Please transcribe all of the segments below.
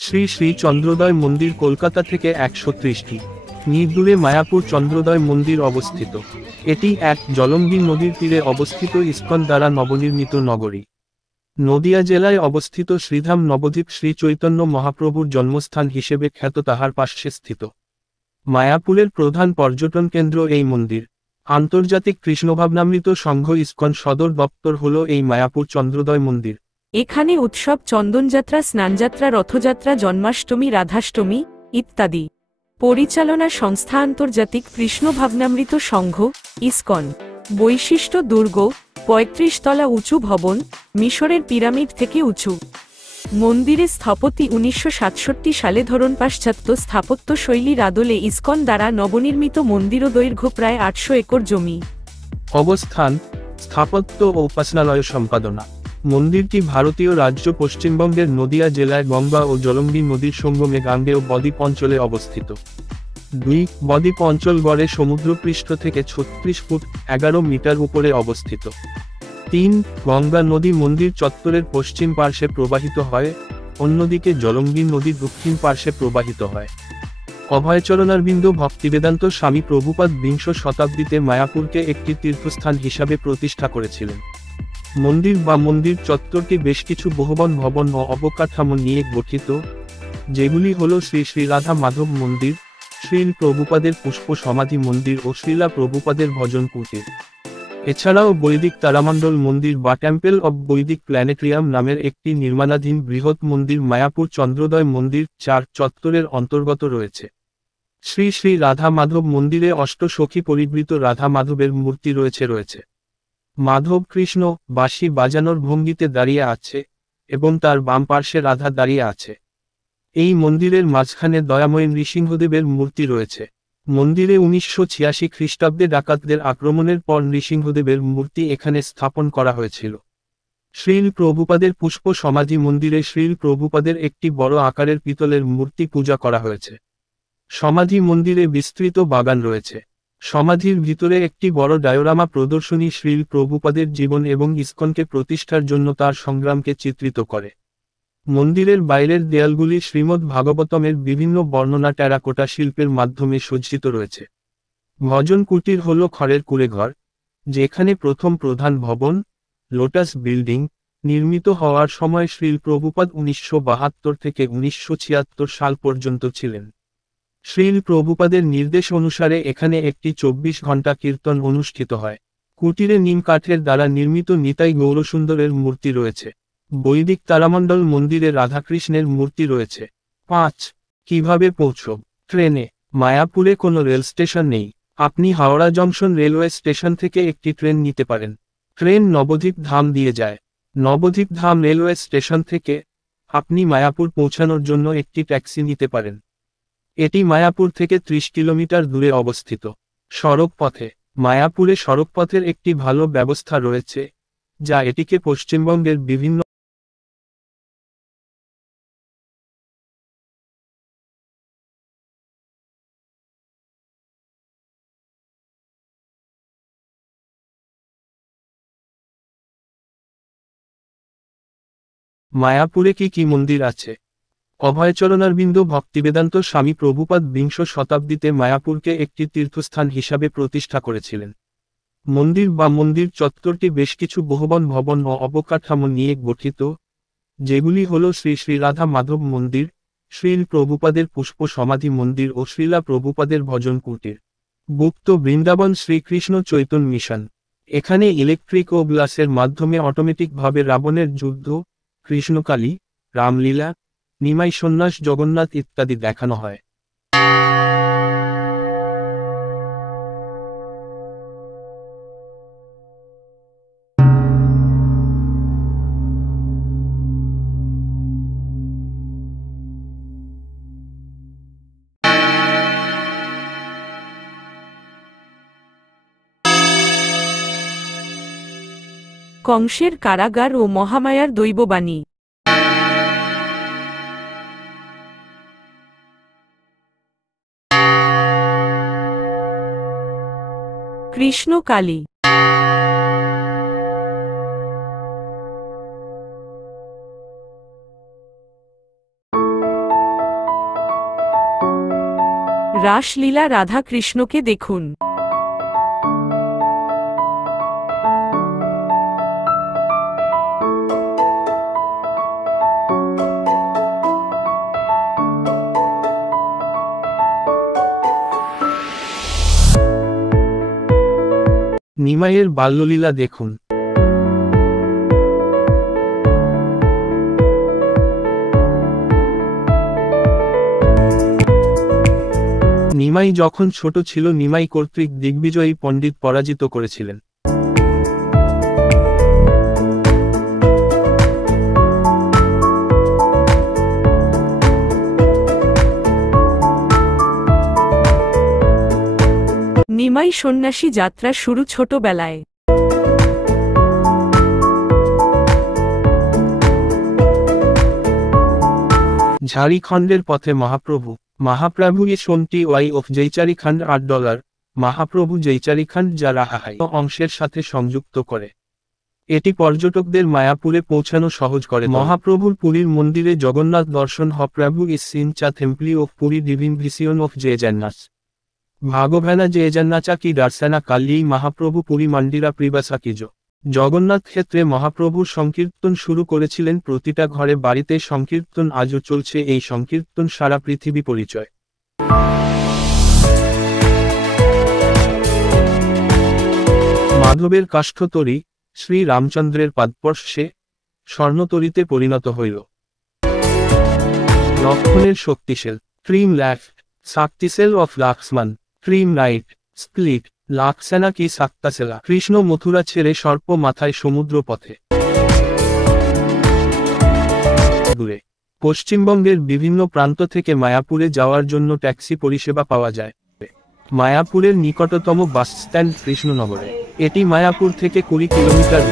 শ্রী শ্রী চন্দ্রোদয় মন্দির কলকাতা থেকে ১৩০ মি দূরে মায়াপুর চন্দ্রোদয় মন্দির অবস্থিত। এটি এক জলম্বী নদীর তীরে অবস্থিত ইস্কন দ্বারা নবনির্মিত নগরী। নদিয়া জেলায় অবস্থিত শ্রীধাম নবদ্বীপ শ্রী চৈতন্য মহাপ্রভুর জন্মস্থান হিসেবে খ্যাত তাহার পার্শ্বে স্থিত। মায়াপুরের প্রধান পর্যটন কেন্দ্র এই মন্দির। আন্তর্জাতিক কৃষ্ণভাবনামৃত সংঘ ইস্কন সদর দপ্তর হল এই মায়াপুর চন্দ্রোদয় মন্দির। এখানে উৎসব চন্দনযাত্রা, স্নানযাত্রা, রথযাত্রা, জন্মাষ্টমী, রাধাষ্টমী ইত্যাদি। পরিচালনা সংস্থা আন্তর্জাতিক কৃষ্ণ ভাবনামৃত সংঘ ইস্কন। বৈশিষ্ট্য: দুর্গ, ৩৫ তলা উঁচু ভবন, মিশরের পিরামিড থেকে উঁচু। মন্দিরের স্থপতি ১৯৬৭ সালে ধরন পাশ্চাত্য স্থাপত্য শৈলীর আদলে ইস্কন দ্বারা নবনির্মিত মন্দির ও দৈর্ঘ্য প্রায় ৮০০ একর জমি। অবস্থান: স্থাপত্য ও উপাসনালয় সম্পাদনা। মন্দিরটি ভারতীয় রাজ্য পশ্চিমবঙ্গের নদিয়া জেলায় গঙ্গা ও জলম্বী নদীর সঙ্গমে গাঙ্গেয় বদ্বীপ অঞ্চলে অবস্থিত। ২. বদ্বীপ অঞ্চল গড়ে সমুদ্রপৃষ্ঠ থেকে ৩৬ ফুট ১১ মিটার উপরে অবস্থিত। ৩. গঙ্গা নদী মন্দির চত্বরের পশ্চিম পার্শ্বে প্রবাহিত হয়, অন্যদিকে জলম্বী নদী দক্ষিণ পার্শ্বে প্রবাহিত হয়। অভয়চরণারবিন্দ ভক্তিবেদান্ত স্বামী প্রভুপাদ বিংশ শতাব্দীতে মায়াপুরকে একটি তীর্থস্থান হিসাবে প্রতিষ্ঠা করেছিলেন। মন্দির বা মন্দির চত্বরটি বেশ কিছু বহুবন ভবন ও অবকাঠামো নিয়ে গঠিত, যেগুলি হল শ্রী শ্রী রাধা মাধব মন্দির, শ্রীল প্রভুপাদের পুষ্প সমাধি মন্দির ও শ্রীলা প্রভুপাদের ভজন কুটির। এছাড়াও বৈদিক তারামণ্ডল মন্দির বা টেম্পল অব বৈদিক প্ল্যানেটেরিয়াম নামের একটি নির্মাণাধীন বৃহৎ মন্দির মায়াপুর চন্দ্রোদয় মন্দির ৪ চত্বরের অন্তর্গত রয়েছে। শ্রী শ্রী রাধা মাধব মন্দিরে অষ্টসখী পরিবৃত রাধা মাধবের মূর্তি রয়েছে। মাধব কৃষ্ণ বাঁশি বাজানোর ভঙ্গিতে দাঁড়িয়ে আছে এবং তার বাম পার্শ্বে রাধা দাঁড়িয়ে আছে। এই মন্দিরের মাঝখানে দয়াময় নৃসিংহদেবের মূর্তি রয়েছে। মন্দিরে ১৯৮৬ খ্রিস্টাব্দে ডাকাতদের আক্রমণের পর নৃসিংহদেবের মূর্তি এখানে স্থাপন করা হয়েছিল। শ্রীল প্রভুপাদের পুষ্প সমাধি মন্দিরে শ্রীল প্রভুপাদের একটি বড় আকারের পিতলের মূর্তি পূজা করা হয়েছে। সমাধি মন্দিরে বিস্তৃত বাগান রয়েছে। সমাধির ভিতরে একটি বড় ডায়োরামা প্রদর্শনী শ্রীল প্রভুপাদের জীবন এবং ইস্কনকে প্রতিষ্ঠার জন্য তার সংগ্রামকে চিত্রিত করে। মন্দিরের বাইরের দেয়ালগুলি শ্রীমদ্ ভাগবতমের বিভিন্ন বর্ণনা টেরাকোটা শিল্পের মাধ্যমে সজ্জিত রয়েছে। ভজন কুটির হল খড়ের কুঁড়েঘর, যেখানে প্রথম প্রধান ভবন, লোটাস বিল্ডিং, নির্মিত হওয়ার সময় শ্রীল প্রভুপাদ ১৯৭২ থেকে ১৯৭৬ সাল পর্যন্ত ছিলেন। শ্রীল প্রভুপাদের নির্দেশ অনুসারে এখানে একটি ২৪ ঘণ্টা কীর্তন অনুষ্ঠিত হয়। কুটিরে নিম কাঠের দ্বারা নির্মিত নিতাই গৌরসুন্দরের মূর্তি রয়েছে। বৈদিক তারামণ্ডল মন্দিরে রাধাকৃষ্ণের মূর্তি রয়েছে। ৫. কিভাবে পৌঁছব? ট্রেনে। মায়াপুরে কোনো রেল স্টেশন নেই। আপনি হাওড়া জংশন রেলওয়ে স্টেশন থেকে একটি ট্রেন নিতে পারেন। ট্রেন নবদ্বীপ ধাম দিয়ে যায়। নবদ্বীপ ধাম রেলওয়ে স্টেশন থেকে আপনি মায়াপুর পৌঁছানোর জন্য একটি ট্যাক্সি নিতে পারেন। এটি মায়াপুর থেকে ৩০ কিলোমিটার দূরে অবস্থিত। সড়ক পথে। মায়াপুরে সড়কপথের একটি ভালো ব্যবস্থা রয়েছে, যা এটিকে পশ্চিমবঙ্গের বিভিন্ন মায়াপুরে কি মন্দির আছে? অভয়চরণারবিন্দ ভক্তিবেদান্ত স্বামী প্রভুপাদ বিংশ শতাব্দীতে মায়াপুরকে একটি তীর্থস্থান হিসাবে প্রতিষ্ঠা করেছিলেন। মন্দির বা মন্দির চত্বরটি বেশ কিছু বহুবন ভবন ও অবকাঠামো নিয়ে গঠিত, যেগুলি হল শ্রী শ্রী রাধা মাধব মন্দির, শ্রীল প্রভুপাদের পুষ্প সমাধি মন্দির ও শ্রীলা প্রভুপাদের ভজন কুটির। গুপ্ত বৃন্দাবন শ্রীকৃষ্ণ চৈতন্য মিশন। এখানে ইলেকট্রিক ও গ্লাসের মাধ্যমে অটোমেটিকভাবে রাবণের যুদ্ধ, কৃষ্ণকালী, রামলীলা, নিমাই সন্ন্যাস, জগন্নাথ ইত্যাদি দেখানো হয়। কংসের কারাগার ও মহামায়ার দৈববাণী। কৃষ্ণকালী। রাসলীলা রাধা কৃষ্ণকে দেখুন। নিমাইয়ের বাল্যলীলা দেখুন। নিমাই যখন ছোট ছিল নিমাই কর্তৃক দিগ্বিজয়ী পণ্ডিত পরাজিত করেছিলেন। নিমাই সন্ন্যাসী যাত্রা শুরু ছোটবেলায়। ঝাড়িখণ্ডের পথে মহাপ্রভু। महाप्रभु ये सोनटी वाई ऑफ जयचारीखंड $8 महाप्रभु जयचारीखंड जा रहा है अंशेर साथे संयुक्त करे एटी पर्यटकदेर मायापुरे पौঁছানো সহজ করে। महाप्रभुर पुरीर मंदिरे जगन्नाथ दर्शन ह प्रभु इज सीन चा टेम्पली ऑफ पुरी डिविन विजन ऑफ जय जगन्नाथ भागोभैना जय जगन्नाचा की दार्शना काली महाप्रभु पुरी मंदिरा प्रिबासा कीजो जगन्नाथ क्षेत्रे महाप्रभुर संकीर्तन शुरू करेছিলেন प्रतिटा घरे बाड़ीते संकीर्तन आजो चलছে এই संकीर्तन सारा पृथिवी परिचय। माधवेर काष्ठतरी श्री रामचंद्रेर पादस्पर्शे स्वर्णतरीते परिणत हইল। लक्षणेर शक्तिशाल क्रीम लेफ्ट शक्तिशाल ऑफ लक्ष्मण क्रीम राइट स्प्लिट लाक्सेना की साक्तासेला कृष्ण मथुरा छेड़े सर्प माथाय समुद्र पथे दूरे पश्चिमबंगेर विभिन्न प्रान्त थेके मायापुरे जाওয়ার জন্য ট্যাক্সি পরিষেবা পাওয়া যায়। मायापुरेर निकटतम बास स्टैंड कृष्णनगरे एटी मायापुर थेके 20 किलोमीटर।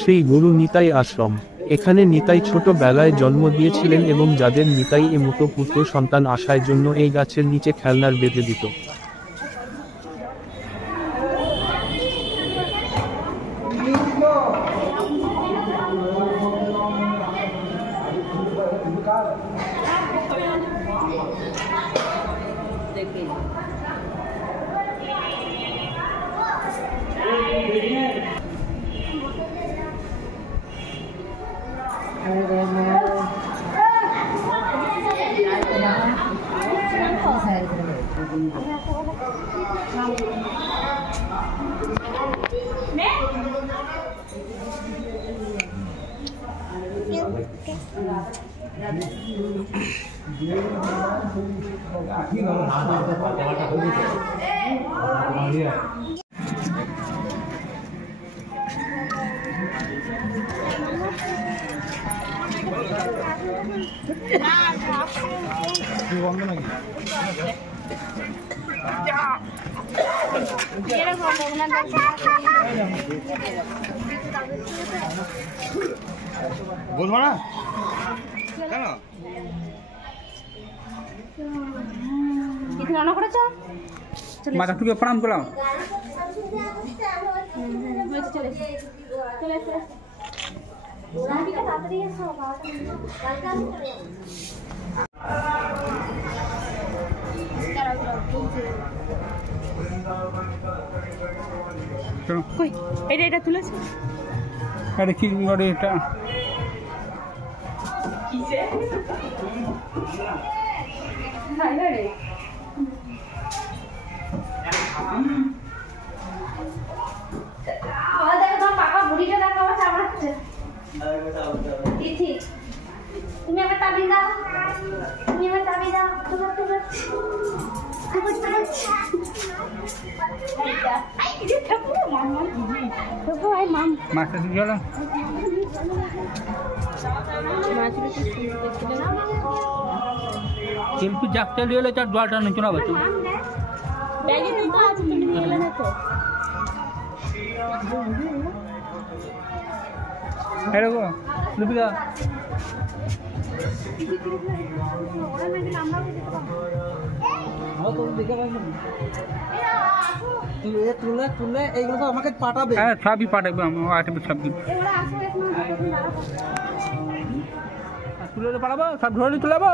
श्री गुरु निताई आश्रम एखाने निताई छोटो बेलाय जन्म दिएछिलेन एबं जादेर निताई ए मतो पुत्र सन्तान आसार जन्य एई गाछेर नीचे खेलनार बेঁধে दित। বলবো না কেন কিছু রান্না করেছো? মাথা টুকে প্রণাম করলাম। চলে চলে চলে তাড়াতাড়ি এসো কই এটা তুলেছে আরে কি করে এটা কিসে হাই রে আমাদের একদম পাকা বুড়িটা দেখা হচ্ছে আমার দিদি তুমি আমার তাবি দাও তুমি আমার তাবি দাও তোমার তোমার মাছ শিল্পী যাক চালিয়ে এলে তার জলটা নিচে না বাচ্চা এরকম লিপিকা তুলে এইগুলো তো আমাকে পাঠাবে। হ্যাঁ সবই পাঠাবে আইটেমের সব কিছু তুলে পাঠাবো সব ধরে তুলে যাবো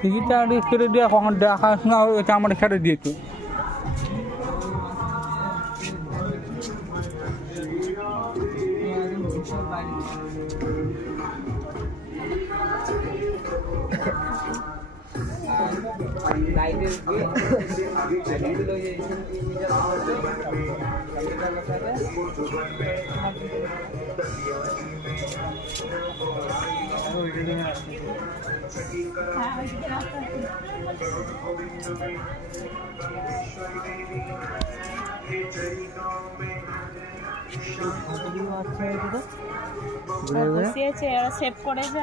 টিকিটটা ছেড়ে দিয়ে কখন দেখাশোনা এটা আমার ছেড়ে দিয়েছে বসিয়েছে ওরা সেভ করেছে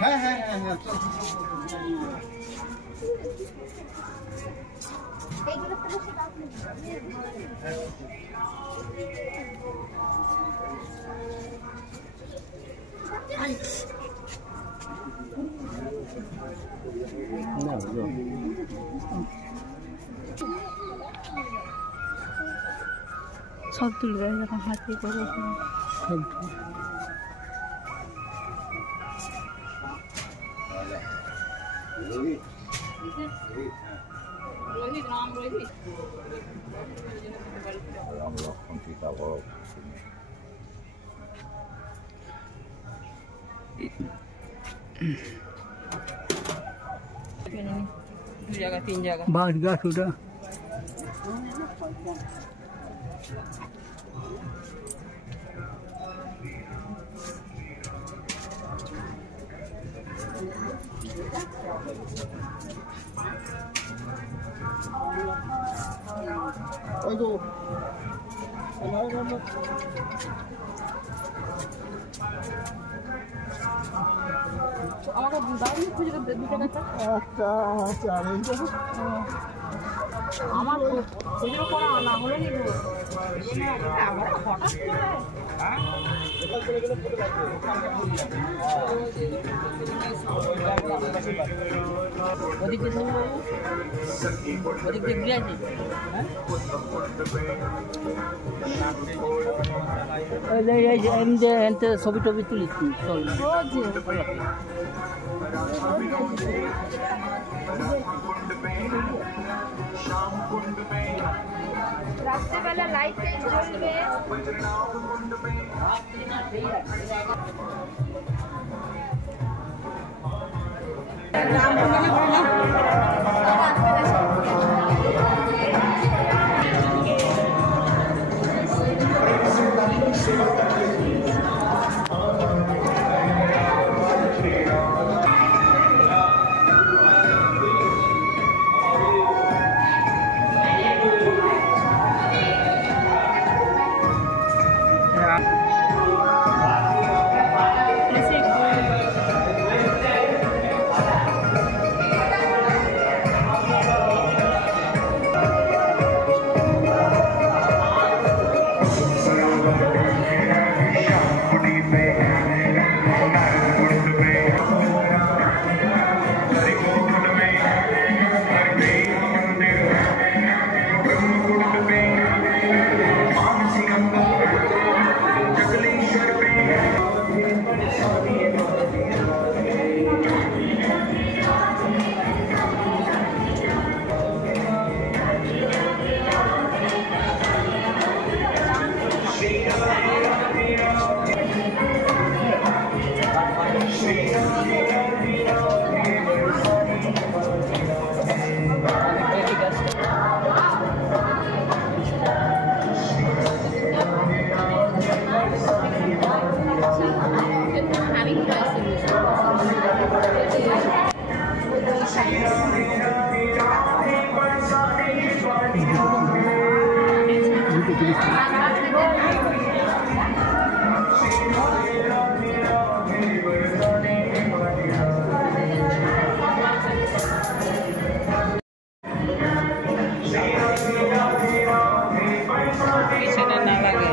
হ্যাঁ হ্যাঁ হ্যাঁ হ্যাঁ সব তুলবে যখন হাতে করে বাস গাছ ওটা ওই তো আমাকে দাঁড়ি খুঁজে দুটো কাছে একটা চার আমার খুচরো করা না হলে নিব আমার হঠাৎ করে ওদিক দিয়ে ঘুরে আসি এমনি ছবি টবি তুলিস চল রাত্রেবেলা লাইট জ্বলবে পিছনে না লাগে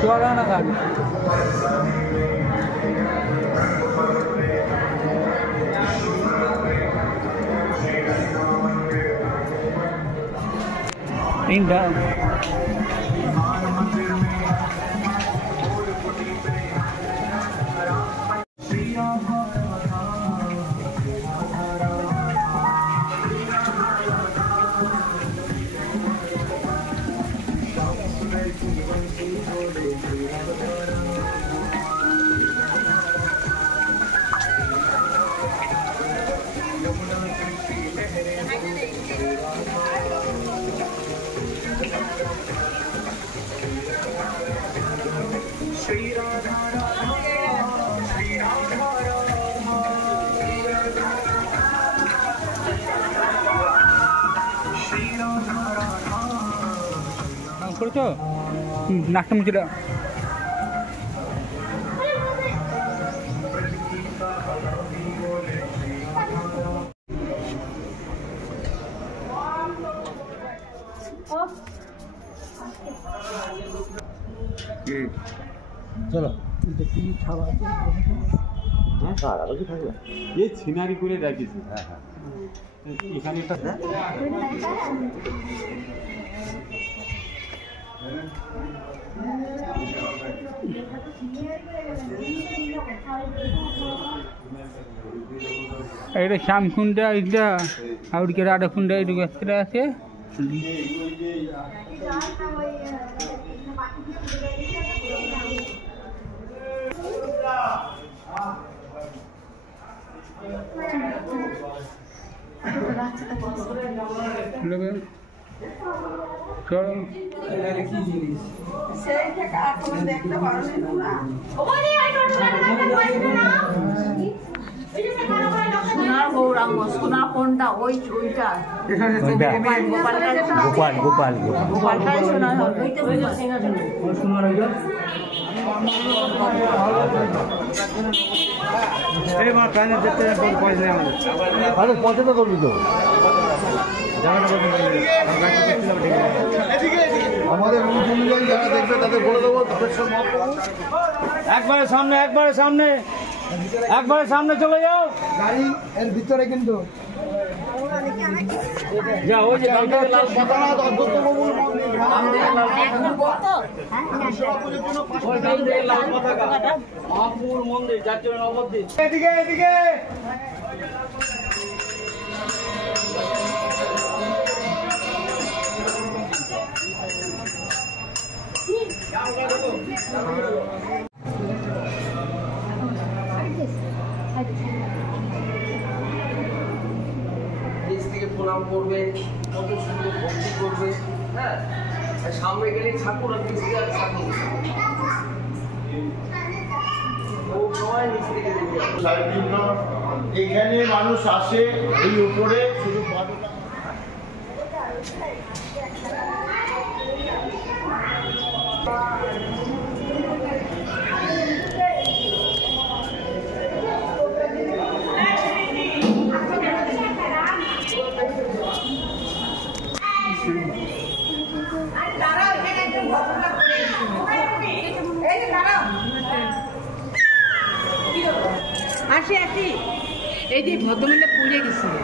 चला ना गाड़ी করছো নাকটা মুছে দাও চলো এই সিনারি করে রাখিছি। হ্যাঁ হ্যাঁ এখানে একটা এটা শ্যামকুণ্ডা এটা আউড়কে রাধাকুণ্ডা এটুকু একটা আছে চলো সোনার গৌরাঙ্গ সোনা কোনটা ওইটা গোপাল গোপাল গোপালটাই সোনা হবে পছন্দ করবি তো আমাদের অনুযায়ী যারা দেখবে তাদের বলে দেবো একবারে সামনে একবারে সামনে একবারে সামনে চলে যাও। গাড়ি এর ভিতরে কিন্তু যা ওই যে মহাপুর মন্দির যার জন্য নবদ্বীপ এদিকে এদিকে নিচ থেকে প্রণাম করবে, কত সুন্দর ভক্তি করবে। হ্যাঁ, সামনে গেলে ঠাকুর আর নিচ থেকে ঠাকুর ও সবাই নিচ থেকে এখানে মানুষ আসে এই উপরে শুধু আসি আসি এই যে ভদ্রমহিলা পুড়ে গেছিল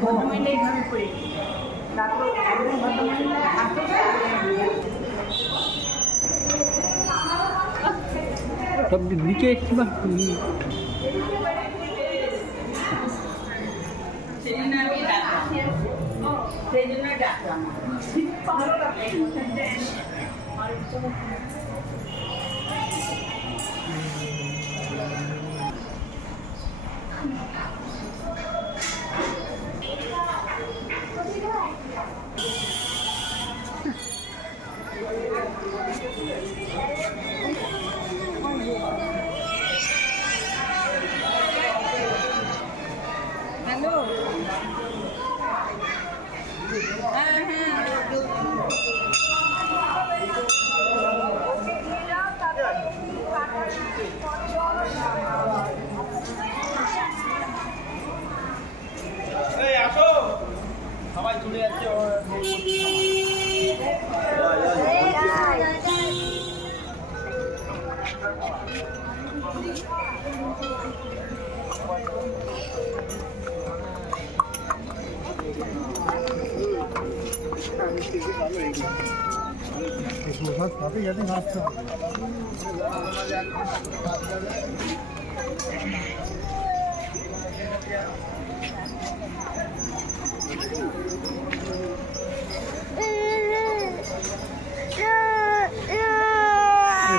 ভদ্রমহিলা এইভাবে পড়ে গেছে তারপর ভদ্রমহিলা আসে সব নিচে একটু সেই জন্য ডাকলাম হ্যালো হ্যাঁ আসো সবাই চলে যাচ্ছে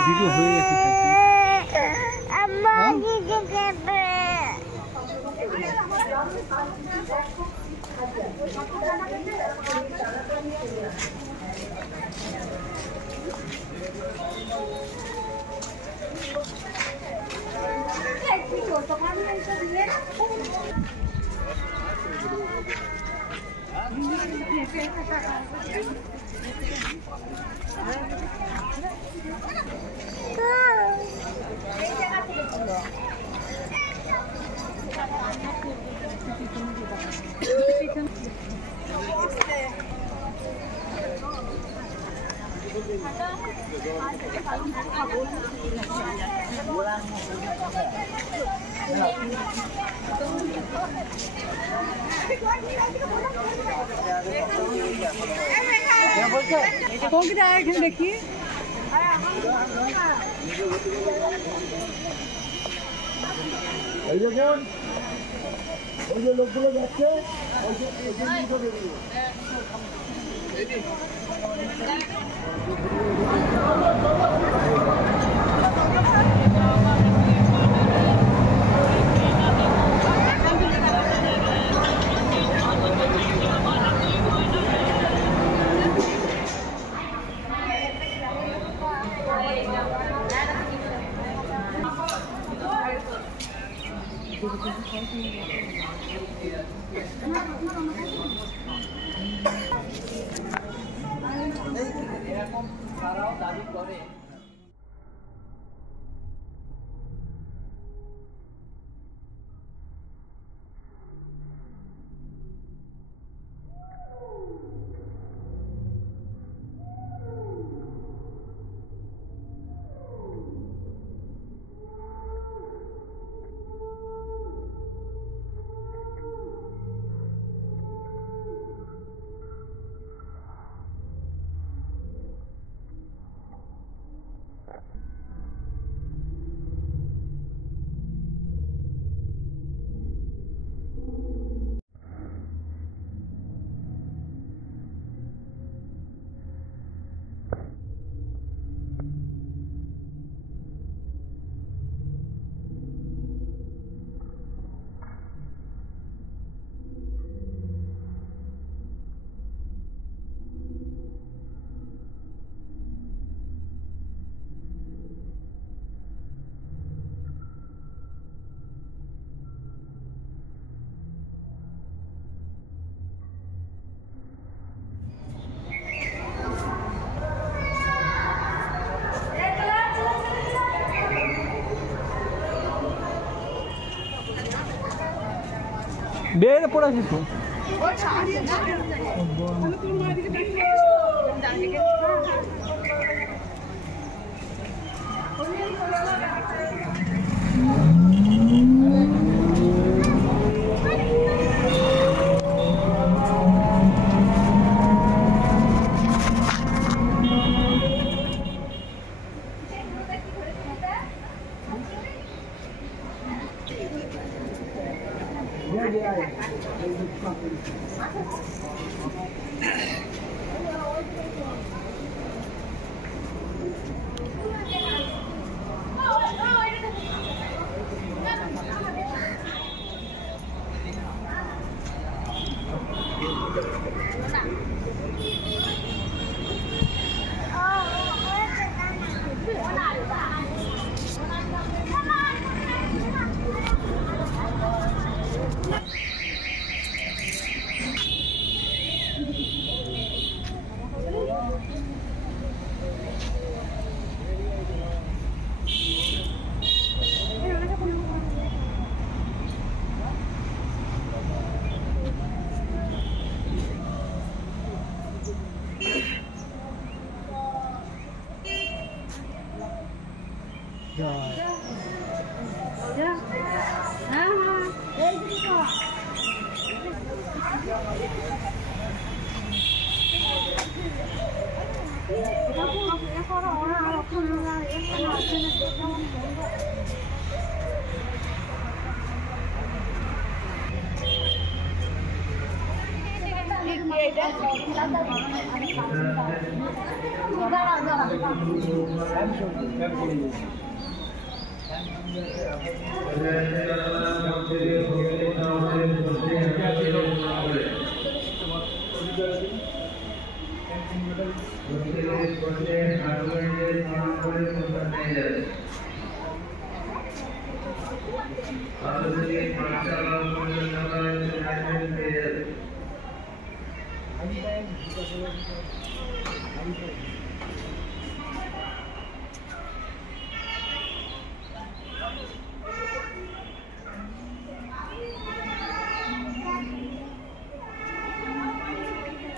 ভিডিও হয়ে গেছে দেখি এই দেখুন ওই যে লোকগুলো যাচ্ছে ওই যে তারাও দাবি করে বের পড়েছিস তো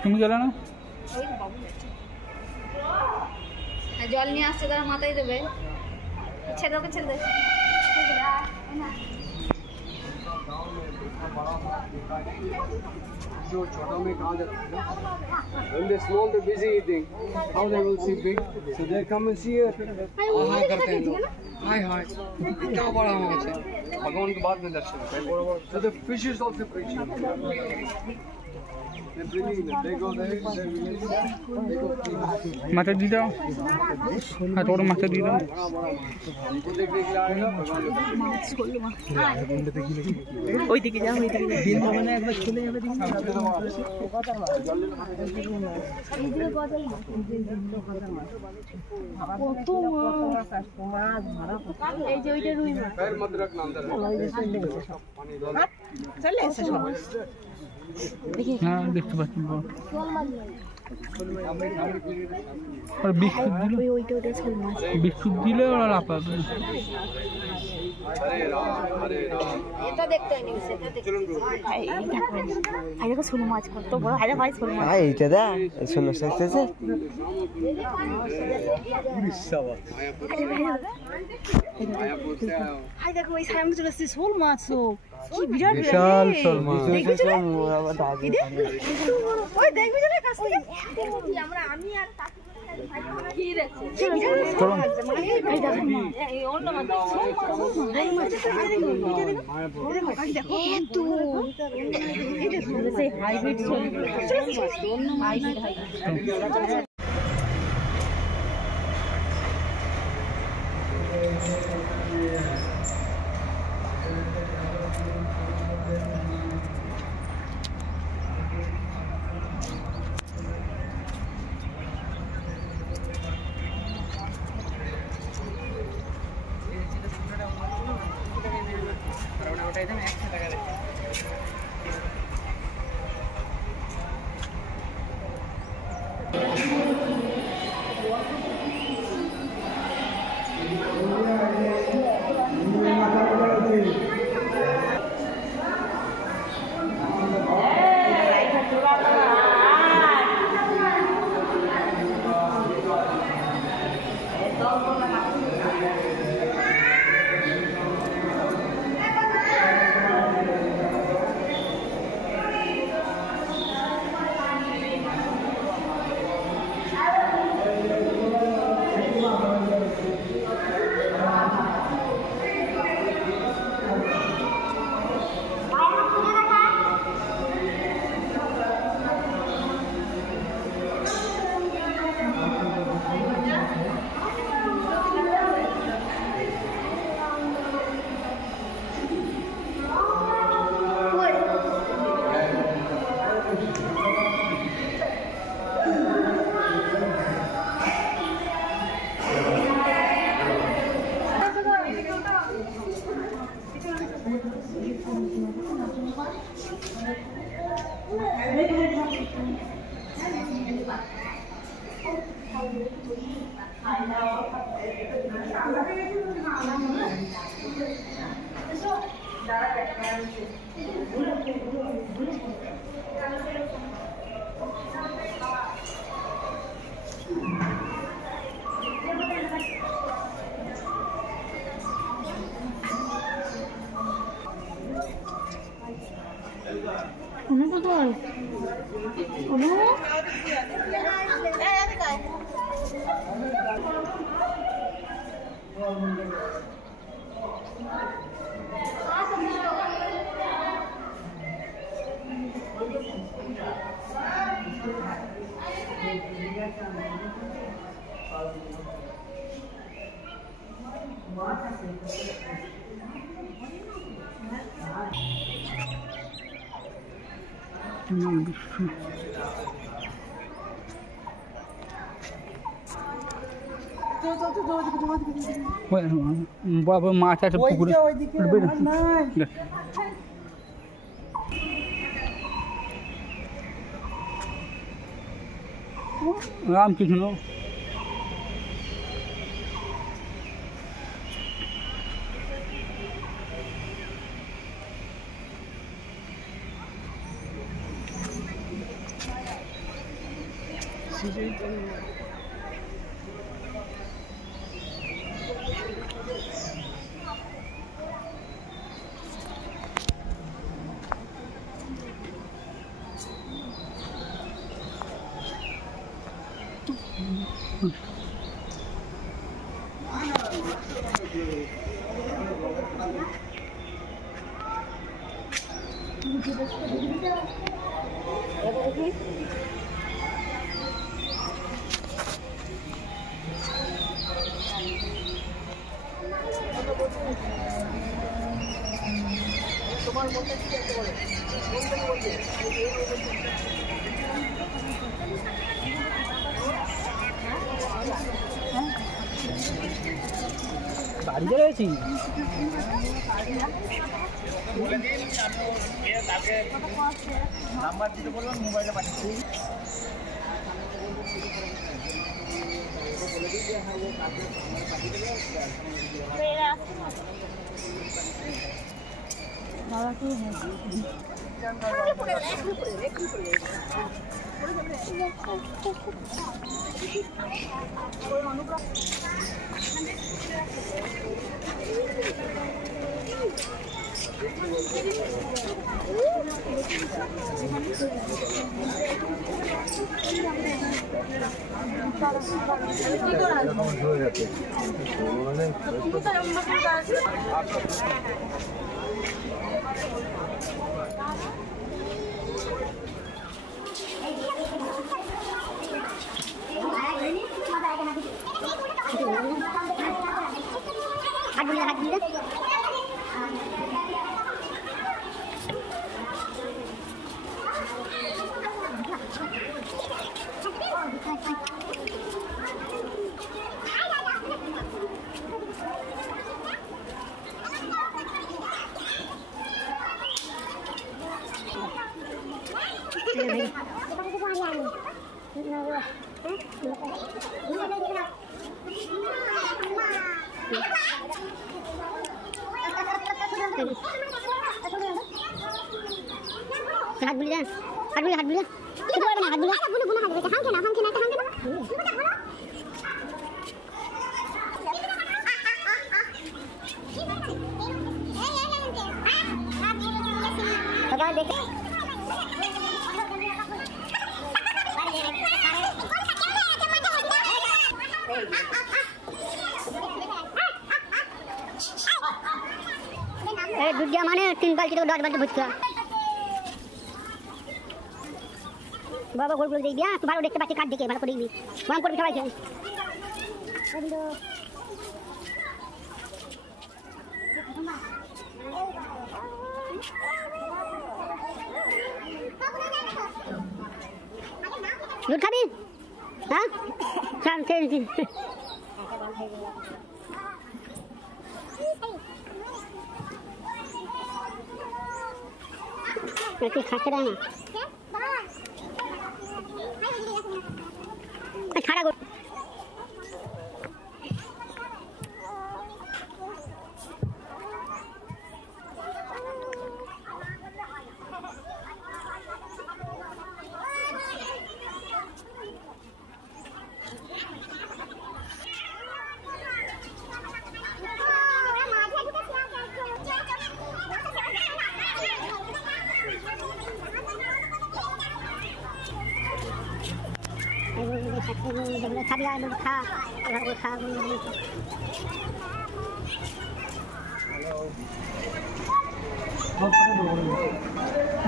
তুমি গেলে না? জল নিয়ে আসছে, তারা মাথায় দেবে। ছেড়ে ওকে ছেড়ে দে। When they're small, they're busy eating. How they will see big? So they come and see it. Hi करते हैं लोग. Hi hi. क्या बड़ा हो गया? भगवान के बाद में दर्शन. So the fish is also preaching. They're bringing them. They go there. They go. মাথা দিয়ে দাও, হ্যাঁ তোর মাথা দিয়ে দাও। उनको देखने के लिए आएगा भगवान के ওই দিকে যাও, ওই দিকে যাও। এই যে ওইটা রুই মাছ। पैर मत रखना अंदर. চলে এসে সব হ্যাঁ দেখতে পাচ্ছি। আর বিস্কুট দিলে ওরা লাফাবে। हरे राम हरे राम. এটা দেখতে হয়নি, সেটা দেখতে। এই দেখো শোল মাছ কত বড়, হাজার ভাই শোল মাছ। এইটা দা শোনো শেষে मायापुर से आया हूँ. এই দেখো এই সামনে চলে এসেছে শোল মাছ, কি বিরাট বিশাল শোল মাছ। দেখবি চলে ওই দেখবি চলে কাছ থেকে আমরা আমি আর কাকি কি দেখছি। এই দেখো এই অন্য মাছ এই মাছটা দেখো, এটা দেখো কাকি দেখো কিন্তু এই দেখো সেই হাইব্রিড শোল মাছ, অন্য মাছ হাইব্রিড। বাবা মাছ আছে পুকুরে রামকৃষ্ণ বাড়িতে রয়েছি নাম্বার দিতে বললাম মোবাইলে পাঠিয়েছি दुर्गा माने 3 बाल्टी तो 10 बाल्टी भुचका बाबा गोल गोल दे दिया तू भालो देखते पाछे काट देके भालो করে দিবি মাম করবি সবাই আছে दूध खाबी हां चल चल खाते रहना খাবি আর খা এভাবে খা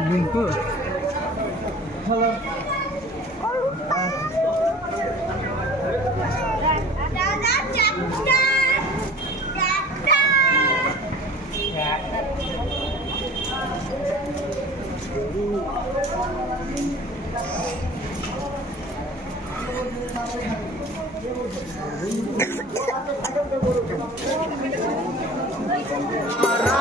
बिल्कुल Ra